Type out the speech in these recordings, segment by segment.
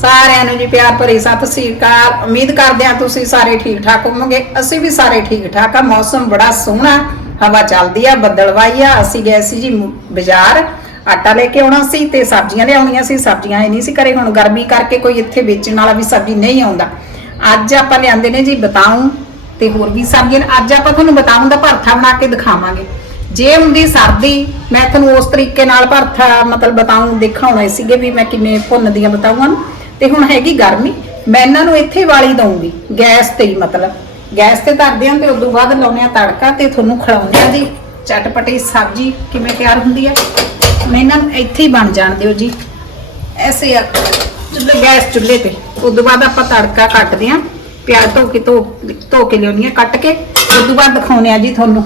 ਸਾਰਿਆਂ ਨੂੰ ਜੀ ਪਿਆਰ ਭਰੀ ਸਤਿ ਸ੍ਰੀ ਅਕਾਲ। ਉਮੀਦ ਕਰਦੇ ਹਾਂ ਤੁਸੀਂ ਸਾਰੇ ਠੀਕ ਠਾਕ ਹੋਵੋਗੇ। ਅਸੀਂ ਵੀ ਸਾਰੇ ਠੀਕ ਠਾਕ ਆ। ਮੌਸਮ ਬੜਾ ਸੋਹਣਾ, ਹਵਾ ਚੱਲਦੀ ਆ ਬੱਦਲਵਾਈ ਆ। ਅਸੀਂ ਗਏ ਸੀ ਜੀ ਬਾਜ਼ਾਰ। ਆਟਾ ਲੈ ਕੇ ਆਉਣਾ ਸੀ ਤੇ ਸਬਜ਼ੀਆਂ ਲਿਆਉਣੀਆਂ ਸੀ। ਸਬਜ਼ੀਆਂ ਹੀ ਨਹੀਂ ਸੀ ਕਰੇ ਹੁਣ ਗਰਮੀ ਕਰਕੇ ਕੋਈ ਇੱਥੇ ਵੇਚਣ ਵਾਲਾ ਵੀ ਸਬਜ਼ੀ ਨਹੀਂ ਆਉਂਦਾ। ਅੱਜ ਆਪਾਂ ਲਿਆਂਦੇ ਨੇ ਜੀ ਬਤਾਉ ਤੇ ਹੋਰ ਵੀ ਸਬਜ਼ੀਆਂ ਅੱਜ ਆਪਾਂ ਤੁਹਾਨੂੰ ਬਤਾਉ ਦਾ ਭਰਥਾ ਬਣਾ ਕੇ ਦਿਖਾਵਾਂਗੇ। ਜੇ ਹੁੰਦੀ ਸਰਦੀ, ਮੈਂ ਤੁਹਾਨੂੰ ਉਸ ਤਰੀਕੇ ਨਾਲ ਭਰਥਾ ਮਤਲਬ ਬਤਾਉ ਦਿਖਾਉਣੇ ਸੀਗੇ ਵੀ ਮੈਂ ਕਿਵੇਂ ਭੁੰਨਦੀਆਂ ਬਤਾਊਆਂ ਨੂੰ। ਤੇ ਹੁਣ ਹੈਗੀ ਗਰਮੀ, ਮੈਂ ਇਹਨਾਂ ਨੂੰ ਇੱਥੇ ਵਾਲੀ ਦਊਂਗੀ, ਗੈਸ ਤੇ ਹੀ ਮਤਲਬ। ਗੈਸ ਤੇ ਧਰਦੇ ਹਾਂ ਤੇ ਉਦੋਂ ਬਾਅਦ ਲਾਉਨੇ ਆ ਤੜਕਾ ਤੇ ਤੁਹਾਨੂੰ ਖਿਲਾਉਂਦੇ ਆ ਜੀ, ਚਟਪਟੀ ਸਬਜ਼ੀ ਕਿਵੇਂ ਤਿਆਰ ਹੁੰਦੀ ਹੈ ਮੈਂ ਇਹਨਾਂ ਨੂੰ ਇੱਥੇ ਹੀ ਬਣ ਜਾਣ ਦਿਓ ਜੀ। ਐਸੇ ਆ, ਚੁੱਲ੍ਹੇ, ਗੈਸ ਚੁੱਲ੍ਹੇ ਤੇ। ਉਦੋਂ ਬਾਅਦ ਆਪਾਂ ਤੜਕਾ ਕੱਟਦੇ ਆਂ, ਪਿਆਜ਼ ਧੋ ਕੇ ਧੋ ਧੋ ਕੇ ਲਿਆਉਣੀ ਆ ਕੱਟ ਕੇ, ਉਦੋਂ ਬਾਅਦ ਦਿਖਾਉਣੇ ਆ ਜੀ ਤੁਹਾਨੂੰ।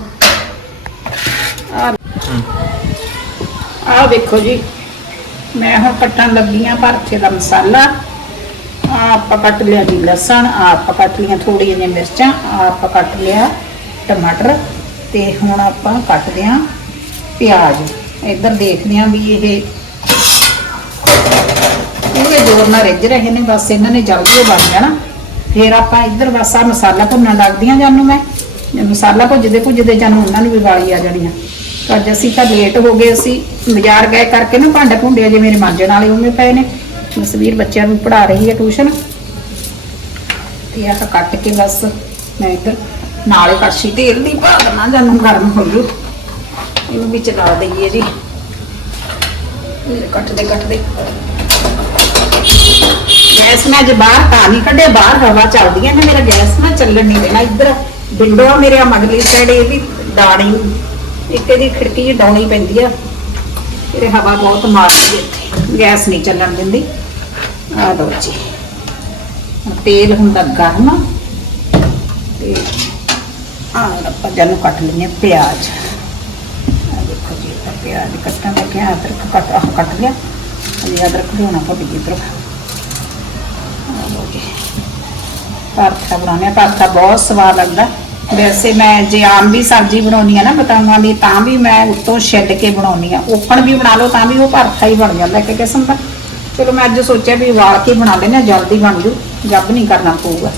ਆਹ ਦੇਖੋ ਜੀ ਮੈਂ ਹੁਣ ਕੱਟਣ ਲੱਗੀ ਆ ਭਰਥੇ ਦਾ ਮਸਾਲਾ। ਆਹ ਆਪਾਂ ਕੱਟ ਲਿਆ ਜੀ ਲਸਣ ਆਹ ਆਪਾਂ ਕੱਟ ਲਿਆ ਥੋੜੀਆਂ ਜਿਹੀਆਂ ਮਿਰਚਾਂ ਆਹ ਆਪਾਂ ਕੱਟ ਲਿਆ ਟਮਾਟਰ ਤੇ ਹੁਣ ਆਪਾਂ ਕੱਟਦੇ ਆ ਪਿਆਜ਼। ਇੱਧਰ ਦੇਖਦੇ ਆ ਵੀ ਇਹ ਪੂਰੇ ਜ਼ੋਰ ਨਾਲ ਰਿੱਝ ਰਹੇ ਨੇ, ਬਸ ਇਹਨਾਂ ਨੇ ਜਲਦੀ ਤੋਂ ਬਣ ਜਾਣਾ। ਫਿਰ ਆਪਾਂ ਇੱਧਰ ਬਸ ਆ ਮਸਾਲਾ ਭੁੰਨਣ ਲੱਗਦੀਆਂ ਜਾਨੂੰ ਮੈਂ। ਮਸਾਲਾ ਭੁੱਜਦੇ ਭੁੱਜਦੇ ਜਾਨੂੰ ਉਹਨਾਂ ਨੂੰ ਵੀ ਵਾਲੀ ਆ ਜਾਣੀ ਤਾਂ ਅੱਜ ਅਸੀਂ ਤਾਂ ਲੇਟ ਹੋ ਗਏ, ਅਸੀਂ ਬਾਜ਼ਾਰ ਗਏ ਕਰਕੇ ਨਾ ਭਾਂਡੇ ਭੁੰਡੇ ਜੇ ਮੇਰੇ ਮਾਂਜਣ ਵਾਲੇ ਉਵੇਂ ਪਏ ਨੇ। ਤਸਵੀਰ ਬੱਚਿਆਂ ਨੂੰ ਪੜ੍ਹਾ ਰਹੀ ਹੈ ਟਿਊਸ਼ਨ ਤੇ ਆਹ ਕੱਟ ਕੇ ਬਸ ਮੈਂ ਇੱਧਰ ਨਾਲੇ ਕੜਛੀ ਤੇਲ ਦੀ ਪਾ ਦੇਣਾ ਜਾਨੂੰ ਗਰਮ ਹੋ ਜੂ। ਇਹਨੂੰ ਵਿੱਚ ਲਾ ਦਈਏ ਜੀ। ਕੱਟਦੇ ਕੱਟਦੇ। ਗੈਸ ਮੈਂ ਅੱਜ ਬਾਹਰ ਤਾਂ ਨਹੀਂ ਕੱਢਿਆ, ਬਾਹਰ ਹਵਾ ਚੱਲਦੀ ਹੈ ਨਾ, ਮੇਰਾ ਗੈਸ ਨਾ ਚੱਲਣ ਨਹੀਂ ਦੇਣਾ ਇੱਧਰ। ਵਿੰਡੋ ਆ ਮੇਰੇ ਆ ਮਗਲੀ ਸਾਈਡ ਇਹ ਵੀ ਡਾਣੀ ਇੱਕ ਇਹਦੀ ਖਿੜਕੀ ਡਾਉਣੀ ਪੈਂਦੀ ਆ ਇਹਦੇ ਹਵਾ ਬਹੁਤ ਮਾਰਦੀ ਹੈ ਇੱਥੇ। ਗੈਸ ਨਹੀਂ ਚੱਲਣ ਦਿੰਦੀ। ਆ ਲਓ ਜੀ। ਤੇਲ ਹੁੰਦਾ ਗਰਮ। ਤੇ ਆ ਆਪਾਂ ਜਾਨੂੰ ਕੱਟ ਲੈਨੇ ਪਿਆਜ਼। ਦੇਖੋ ਜੀ ਇਹ ਪਿਆਜ਼ ਕੱਟਣ ਲੱਗਿਆ ਅਦਰਕ ਕੱਟ, ਆਹ ਕੱਟ ਲਿਆ। ਅਜੇ ਅਦਰਕ ਲਿਆਉਣਾ ਭੁੱਲ ਗਈ ਇੱਧਰ। ਭਰਥਾ ਬਣਾਉਂਦੇ ਹਾਂ ਭਰਥਾ ਬਹੁਤ ਸਵਾਦ ਲੱਗਦਾ। ਵੈਸੇ ਮੈਂ ਜੇ ਆਮ ਵੀ ਸਬਜ਼ੀ ਬਣਾਉਣੀ ਆ ਨਾ ਬਤਾਵਾਂ ਦੀ, ਤਾਂ ਵੀ ਮੈਂ ਉੱਤੋਂ ਛਿੱਡ ਕੇ ਬਣਾਉਣੀ ਆ ਓਪਨ ਵੀ ਬਣਾ ਲਓ, ਤਾਂ ਵੀ ਉਹ ਭਰਥਾ ਹੀ ਬਣ ਜਾਂਦਾ ਇੱਕ ਕਿਸਮ ਦਾ। ਚਲੋ ਮੈਂ ਅੱਜ ਸੋਚਿਆ ਵੀ ਵਾਲ ਕੇ ਬਣਾ ਲੈਣੇ ਜਲਦੀ ਬਣ ਜੂ, ਜੱਬ ਨਹੀਂ ਕਰਨਾ ਪਊਗਾ।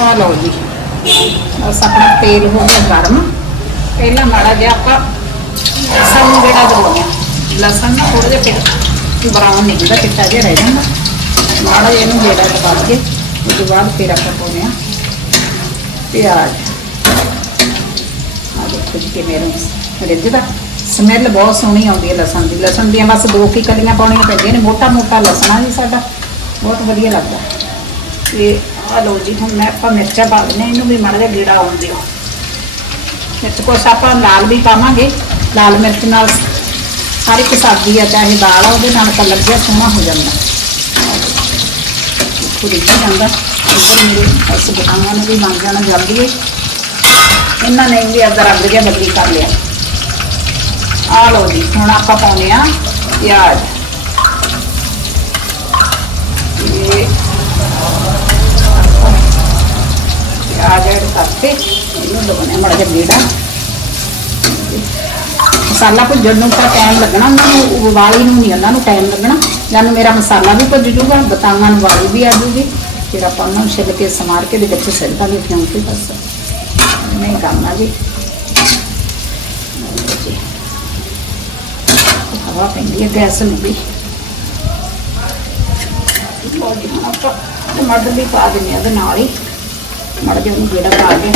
ਆ ਲਓ ਜੀ। ਬਸ ਆਪਣਾ ਤੇਲ ਹੋ ਗਿਆ ਗਰਮ। ਪਹਿਲਾਂ ਮਾੜਾ ਜਿਹਾ ਆਪਾਂ ਲਸਣ ਨੂੰ ਜਿਹੜਾ ਦਬਾਉਂਦੇ ਲਸਣ ਨਾ ਥੋੜਾ ਜਿਹਾ ਬਰਾਊਨ ਨਹੀਂ ਚਿੱਟਾ ਜਿਹਾ ਰਹਿ ਜਾਂਦਾ। ਮਾੜਾ ਜਿਹਾ ਇਹਨੂੰ ਜਿਹੜਾ ਦਬਾ ਕੇ ਉਸ ਤੋਂ ਬਾਅਦ ਫਿਰ ਆਪਾਂ ਪਾਉਂਦੇ ਆ ਪਿਆਜ਼। ਆ ਦੇਖੋ ਜੀ ਕਿਵੇਂ ਨੂੰ ਰਿੱਝਦਾ ਸਮੈਲ ਬਹੁਤ ਸੋਹਣੀ ਆਉਂਦੀ ਹੈ ਲਸਣ ਦੀ। ਲਸਣ ਦੀਆਂ ਬਸ ਦੋ ਕੀ ਕਲੀਆਂ ਪਾਉਣੀਆਂ ਪੈਂਦੀਆਂ ਨੇ। ਮੋਟਾ ਮੋਟਾ ਲਸਣਾ ਜੀ ਸਾਡਾ। ਬਹੁਤ ਵਧੀਆ ਲੱਗਦਾ। ਤੇ ਆ ਲਓ ਜੀ ਹੁਣ ਮੈਂ ਆਪਾਂ ਮਿਰਚਾਂ ਪਾ ਦਿੰਦੇ ਹਾਂ, ਇਹਨੂੰ ਵੀ ਮਾੜਾ ਜਿਹਾ ਗੀੜਾ ਆਉਣ ਦਿਓ। ਮਿਰਚ ਕੁਛ ਆਪਾਂ ਲਾਲ ਵੀ ਪਾਵਾਂਗੇ। ਲਾਲ ਮਿਰਚ ਨਾਲ ਸਾਰੀ ਇੱਕ ਸਬਜ਼ੀ ਆ ਚਾਹੇ ਦਾਲ ਆ ਉਹਦੇ ਨਾਲ ਕਲਰ ਜਿਹਾ ਸੋਹਣਾ ਹੋ ਜਾਂਦਾ। ਥੋੜੀ ਜਿਹੀ ਜਾਂਦਾ। ਇੱਧਰ ਮੇਰੇ ਅਸ ਬਟਾਵਾਂ ਨੂੰ ਵੀ ਬਣ ਜਾਣਾ ਜਲਦੀ ਹੈ ਇਹਨਾਂ ਨੇ ਵੀ ਅਦਰ ਰੱਬ ਗਿਆ ਬਦਲੀ ਕਰ ਲਿਆ। ਆ ਲਓ ਜੀ, ਹੁਣ ਆਪਾਂ ਪਾਉਨੇ ਆ ਪਿਆਜ਼। ਇਹ ਪਿਆਜ਼ ਐਡ ਕਰਕੇ ਇਹਨੂੰ ਲਗਾਉਣਾ ਮੜਾ ਜਿਹਾ ਗੇੜਾ। ਮਸਾਲਾ ਭੁੱਜਣ ਨੂੰ ਤਾਂ ਟਾਈਮ ਲੱਗਣਾ, ਉਹਨਾਂ ਨੂੰ ਉਬਾਲੀ ਨੂੰ ਨਹੀਂ, ਉਹਨਾਂ ਨੂੰ ਟਾਈਮ ਲੱਗਣਾ। ਜਦ ਮੇਰਾ ਮਸਾਲਾ ਵੀ ਭੁੱਜ ਜੂਗਾ ਬਤਾਵਾਂ ਨੂੰ ਵਾਲੀ ਵੀ ਆ ਜੂਗੀ ਫਿਰ ਆਪਾਂ ਉਹਨਾਂ ਨੂੰ ਛਿੱਲ ਕੇ ਸਮਾਰ ਕੇ ਦੇ ਵਿੱਚ ਸਿੱਲ ਦਾਂਗੇ ਕਿਉਂਕਿ ਬਸ। ਨਹੀਂ ਕਰਨਾ ਜੀ। ਹਵਾ ਪੈਂਦੀ ਹੈ, ਗੈਸ ਨੂੰ ਵੀ ਲਓ ਹੁਣ ਆਪਾਂ ਟਮਾਟਰ ਵੀ ਪਾ ਦਿੰਦੇ ਆ ਉਹਦੇ ਨਾਲ ਹੀ। ਮੜ ਜਿਹਾ ਉਹਨੂੰ ਗੇੜਾ ਪਾ ਕੇ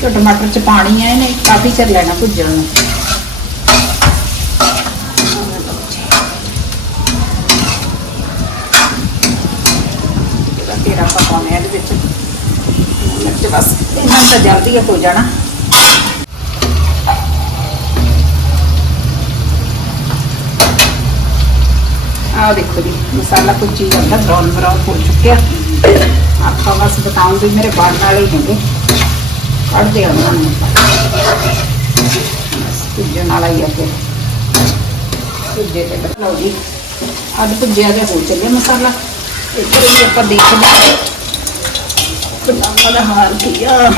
ਕਿ ਟਮਾਟਰ ਚ ਪਾਣੀ ਹੈ ਇਹਨੇ, ਕਾਫੀ ਚਿਰ ਲੈਣਾ ਭੁੱਜਣ ਨੂੰ। ਜਿਹੜਾ ਤੇਰਾ ਆਪਾਂ ਪਾਉਣੇ ਆ ਇਹਦੇ ਵਿੱਚ। ਮਿਰਚ ਬਸ ਇਹਨਾਂ ਤਾਂ ਜਲਦੀ ਹੋ ਜਾਣਾ। ਆ ਦੇਖੋ ਜੀ, ਮਸਾਲਾ ਕੁਚੀ ਜਾਂਦਾ ਬਰਾਊਨ ਬਰਾਊਨ ਹੋ ਚੁੱਕਿਆ। ਆਪਾਂ ਬਸ ਬਤਾਉਂ ਵੀ ਮੇਰੇ ਬਣਨ ਵਾਲੇ ਹੀ ਹੈਗੇ ਕੱਢ ਦੇ ਉਹਨਾਂ ਨੂੰ ਬਸ ਭੁੱਜਣ ਵਾਲਾ ਹੀ ਆ ਫਿਰ। ਭੁੱਜੇ ਤੇ ਲਓ ਜੀ। ਅੱਜ ਭੁੱਜਿਆ ਜਿਹਾ ਹੋ ਚੱਲਿਆ ਮਸਾਲਾ। ਇੱਧਰ ਵੀ ਆਪਾਂ ਦੇਖਦੇ ਹਾਂ ਬਦਾਮਾਂ ਦਾ ਹਾਲ ਕੀ ਆ।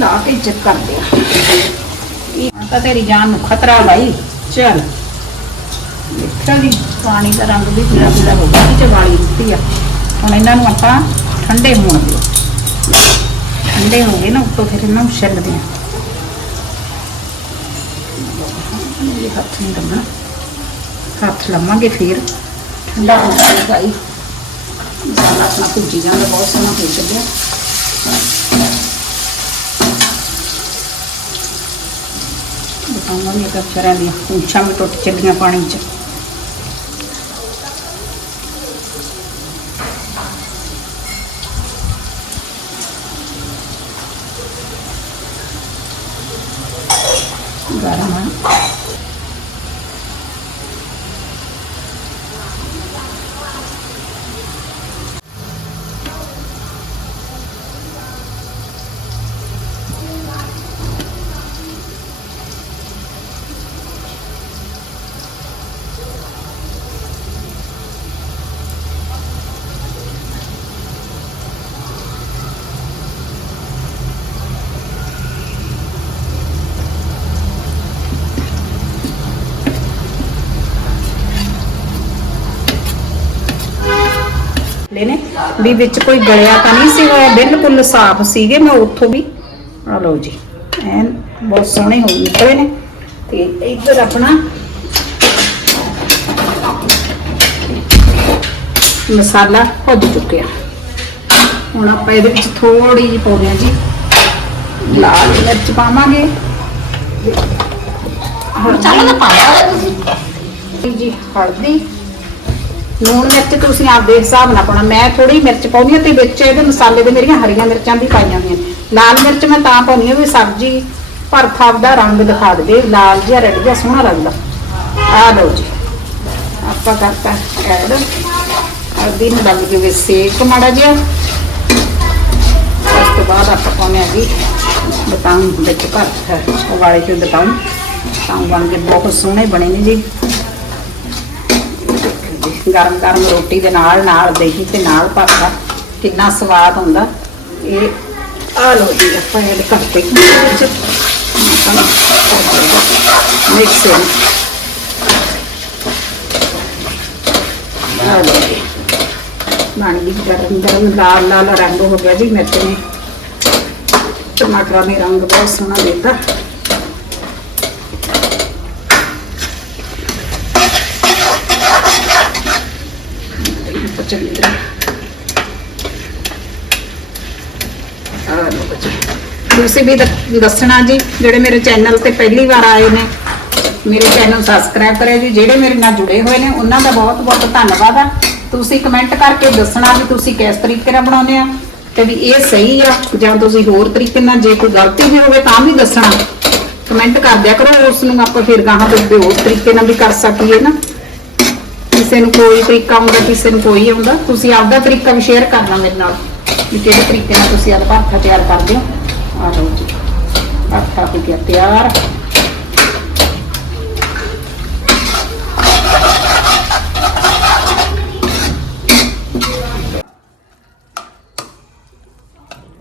ਲਾ ਕੇ ਚੈੱਕ ਕਰਦੇ ਆ ਇਹ ਤਾਂ ਤੇਰੀ ਜਾਨ ਨੂੰ ਖਤਰਾ ਬਾਈ। ਚਲ। ਦੇਖਿਆ ਜੀ, ਪਾਣੀ ਦਾ ਰੰਗ ਵੀ ਪੀਲਾ ਪੀਲਾ ਹੋ ਗਿਆ ਤੇ ਵਾਲੀ ਦਿੱਤੀ ਆ। ਹੁਣ ਇਹਨਾਂ ਨੂੰ ਆਪਾਂ ਠੰਡੇ ਹੋਣ ਦਿਓ। ਠੰਡੇ ਹੋ ਗਏ ਨਾ, ਉੱਤੋਂ ਫਿਰ ਇਹਨਾਂ ਨੂੰ ਛਿੱਲਦੇ ਆ ਇਹ ਹੱਥ ਨਹੀਂ ਲੱਗਣਾ ਹੱਥ ਲਵਾਂਗੇ ਫਿਰ। ਠੰਡਾ ਹੋ ਜਾਏਗਾ ਹੀ ਮਸਾਲਾ ਆਪਣਾ ਭੁੱਜੀ ਜਾਂਦਾ ਬਹੁਤ ਸੋਹਣਾ ਭੁੱਜ ਗਿਆ ਬਤਾਉਂਗਾ ਇਹ ਤਾਂ ਵਿਚਾਰਿਆਂ ਦੀਆਂ ਪੂੰਛਾਂ ਵੀ ਟੁੱਟ ਚੱਲੀਆਂ ਪਾਣੀ 'ਚ। ਗਰਮ ਆ ਲੈਨੇ ਵੀ ਵਿੱਚ ਕੋਈ ਗਲਿਆ ਤਾਂ ਨਹੀਂ ਸੀ ਹੋਇਆ ਬਿਲਕੁਲ ਸਾਫ਼ ਸੀਗੇ ਮੈਂ ਉੱਥੋਂ ਵੀ ਆ ਲਓ ਜੀ ਐਨ ਬਹੁਤ ਸੋਹਣੇ ਹੋ ਨਿਕਲੇ ਨੇ। ਤੇ ਇੱਧਰ ਆਪਣਾ ਮਸਾਲਾ ਭੁੱਜ ਚੁੱਕਿਆ। ਹੁਣ ਆਪਾਂ ਇਹਦੇ ਵਿੱਚ ਥੋੜੀ ਜਿਹੀ ਪਾਉਂਦੇ ਹਾਂ ਜੀ। ਲਾਲ ਮਿਰਚ ਪਾਵਾਂਗੇ। ਨਾ ਪਾਵਾ ਤੁਸੀਂ? ਜੀ ਹਲਦੀ। ਲੂਣ ਮਿਰਚ ਤੁਸੀਂ ਆਪਦੇ ਹਿਸਾਬ ਨਾਲ ਪਾਉਣਾ। ਮੈਂ ਥੋੜੀ ਮਿਰਚ ਪਾਉਂਦੀ ਹਾਂ ਤੇ ਵਿੱਚ ਇਹਦੇ ਮਸਾਲੇ ਦੇ ਮੇਰੀਆਂ ਹਰੀਆਂ ਮਿਰਚਾਂ ਵੀ ਪਾਈਆਂ ਹੋਈਆਂ ਲਾਲ ਮਿਰਚ ਮੈਂ ਤਾਂ ਪਾਉਂਦੀ ਹਾਂ ਵੀ ਸਬਜ਼ੀ ਭਰਥਾ ਦਾ ਰੰਗ ਦਿਖਾ ਦੇਵੇ। ਲਾਲ ਜਿਹਾ ਰੈੱਡ ਜਿਹਾ, ਸੋਹਣਾ ਲੱਗਦਾ। ਆ ਲਓ ਜੀ। ਆਪਾਂ ਕਰਤਾ ਐਡ। ਹਲਦੀ ਨੂੰ ਲੱਗ ਜਵੇ ਸੇਕ ਮਾੜਾ ਜਿਹਾ। ਉਸ ਤੋਂ ਬਾਅਦ ਆਪਾਂ ਪਾਉਂਦੇ ਹਾਂ ਜੀ ਬਤਾਉਂ ਵਿੱਚ ਭਰਥਾ ਉਬਾਲੇ ਕੇ ਬਤਾਉਂ। ਤਾਂ ਬਣ ਕੇ ਬਹੁਤ ਸੋਹਣੇ ਬਣੇ ਨੇ ਜੀ। ਗਰਮ ਗਰਮ ਰੋਟੀ ਦੇ ਨਾਲ ਨਾਲ ਦਹੀਂ ਤੇ ਨਾਲ ਭਰਤਾ ਕਿੰਨਾ ਸਵਾਦ ਹੁੰਦਾ। ਇਹ ਆ ਲੋ ਜੀ, ਆਪਾਂ ਇਹ ਕੱਟੇ ਵਿੱਚ। ਮਿਕਸ ਆ ਲੋ ਜੀ। ਬਣ ਗਈ ਗਰਮ ਗਰਮ, ਲਾਲ ਲਾਲ ਰੰਗ ਹੋ ਗਿਆ ਜੀ ਮਿਰਚ ਨੇ ਟਮਾਟਰਾਂ ਨੇ ਰੰਗ ਬਹੁਤ ਸੋਹਣਾ ਦਿੱਤਾ। ਚੰਗੀ ਤਰ੍ਹਾਂ ਤੁਸੀਂ ਵੀ ਦੱਸਣਾ ਜੀ, ਜਿਹੜੇ ਮੇਰੇ ਚੈਨਲ ਤੇ ਪਹਿਲੀ ਵਾਰ ਆਏ ਨੇ, ਮੇਰੇ ਚੈਨਲ ਸਬਸਕ੍ਰਾਈਬ ਕਰਿਓ ਜੀ, ਜਿਹੜੇ ਮੇਰੇ ਨਾਲ ਜੁੜੇ ਹੋਏ ਨੇ, ਉਹਨਾਂ ਦਾ ਬਹੁਤ ਬਹੁਤ ਧੰਨਵਾਦ ਆ। ਤੁਸੀਂ ਕਮੈਂਟ ਕਰਕੇ ਦੱਸਣਾ ਵੀ ਤੁਸੀਂ ਕਿਸ ਤਰੀਕੇ ਨਾਲ ਬਣਾਉਂਦੇ ਆ, ਤੇ ਵੀ ਇਹ ਸਹੀ ਆ, ਜਾਂ ਤੁਸੀਂ ਹੋਰ ਤਰੀਕੇ ਨਾਲ ਜੇ ਕੋਈ ਗਲਤੀ ਵੀ ਹੋਵੇ ਤਾਂ ਵੀ ਦੱਸਣਾ। ਕਮੈਂਟ ਕਰ ਦਿਆ ਕਰੋ ਉਸ ਨੂੰ ਆਪਾਂ ਫਿਰ ਗਾਹਾਂ ਤੋਂ ਹੋਰ ਤਰੀਕੇ ਨਾਲ ਵੀ ਕਰ ਸਕੀਏ ਨਾ। ਕਿਸੇ ਨੂੰ ਕੋਈ ਤਰੀਕਾ ਆਉਂਦਾ ਕਿਸੇ ਨੂੰ ਕੋਈ ਆਉਂਦਾ, ਤੁਸੀਂ ਆਪਦਾ ਤਰੀਕਾ ਵੀ ਸ਼ੇਅਰ ਕਰਨਾ ਮੇਰੇ ਨਾਲ ਵੀ ਕਿਹੜੇ ਤਰੀਕੇ ਨਾਲ ਤੁਸੀਂ ਆਪਦਾ ਭਰਥਾ ਤਿਆਰ ਕਰਦੇ ਹੋ। ਆ ਲਓ ਜੀ ਭਰਥਾ ਹੋ ਗਿਆ ਤਿਆਰ।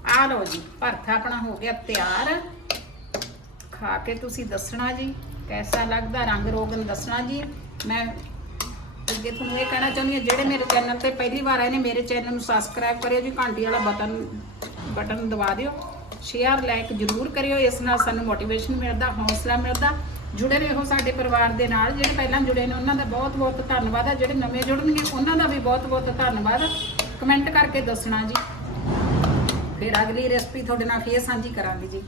ਆ ਲਓ ਜੀ, ਭਰਥਾ ਆਪਣਾ ਹੋ ਗਿਆ ਤਿਆਰ। ਖਾ ਕੇ ਤੁਸੀਂ ਦੱਸਣਾ ਜੀ, ਕੈਸਾ ਲੱਗਦਾ, ਰੰਗ ਰੋਗਨ ਦੱਸਣਾ ਜੀ। ਮੈਂ ਅੱਗੇ ਤੁਹਾਨੂੰ ਇਹ ਕਹਿਣਾ ਚਾਹੁੰਦੀ ਹਾਂ, ਜਿਹੜੇ ਮੇਰੇ ਚੈਨਲ ਤੇ ਪਹਿਲੀ ਵਾਰ ਆਏ ਨੇ, ਮੇਰੇ ਚੈਨਲ ਨੂੰ ਸਬਸਕ੍ਰਾਈਬ ਕਰਿਓ ਜੀ, ਘੰਟੀ ਵਾਲਾ ਬਟਨ ਬਟਨ ਦਬਾ ਦਿਓ। ਸ਼ੇਅਰ ਲਾਈਕ ਜਰੂਰ ਕਰਿਓ, ਇਸ ਨਾਲ ਸਾਨੂੰ ਮੋਟੀਵੇਸ਼ਨ ਮਿਲਦਾ, ਹੌਸਲਾ ਮਿਲਦਾ। ਜੁੜੇ ਰਹੋ ਸਾਡੇ ਪਰਿਵਾਰ ਦੇ ਨਾਲ, ਜਿਹੜੇ ਪਹਿਲਾਂ ਜੁੜੇ ਨੇ, ਉਹਨਾਂ ਦਾ ਬਹੁਤ ਬਹੁਤ ਧੰਨਵਾਦ ਹੈ ਜਿਹੜੇ ਨਵੇਂ ਜੁੜਨਗੇ, ਉਹਨਾਂ ਦਾ ਵੀ ਬਹੁਤ ਬਹੁਤ ਧੰਨਵਾਦ ਕਮੈਂਟ ਕਰਕੇ ਦੱਸਣਾ ਜੀ। ਫਿਰ ਅਗਲੀ ਰੈਸਪੀ ਤੁਹਾਡੇ ਨਾਲ ਫੇਰ ਸਾਂਝੀ ਕਰਾਂਗੇ ਜੀ।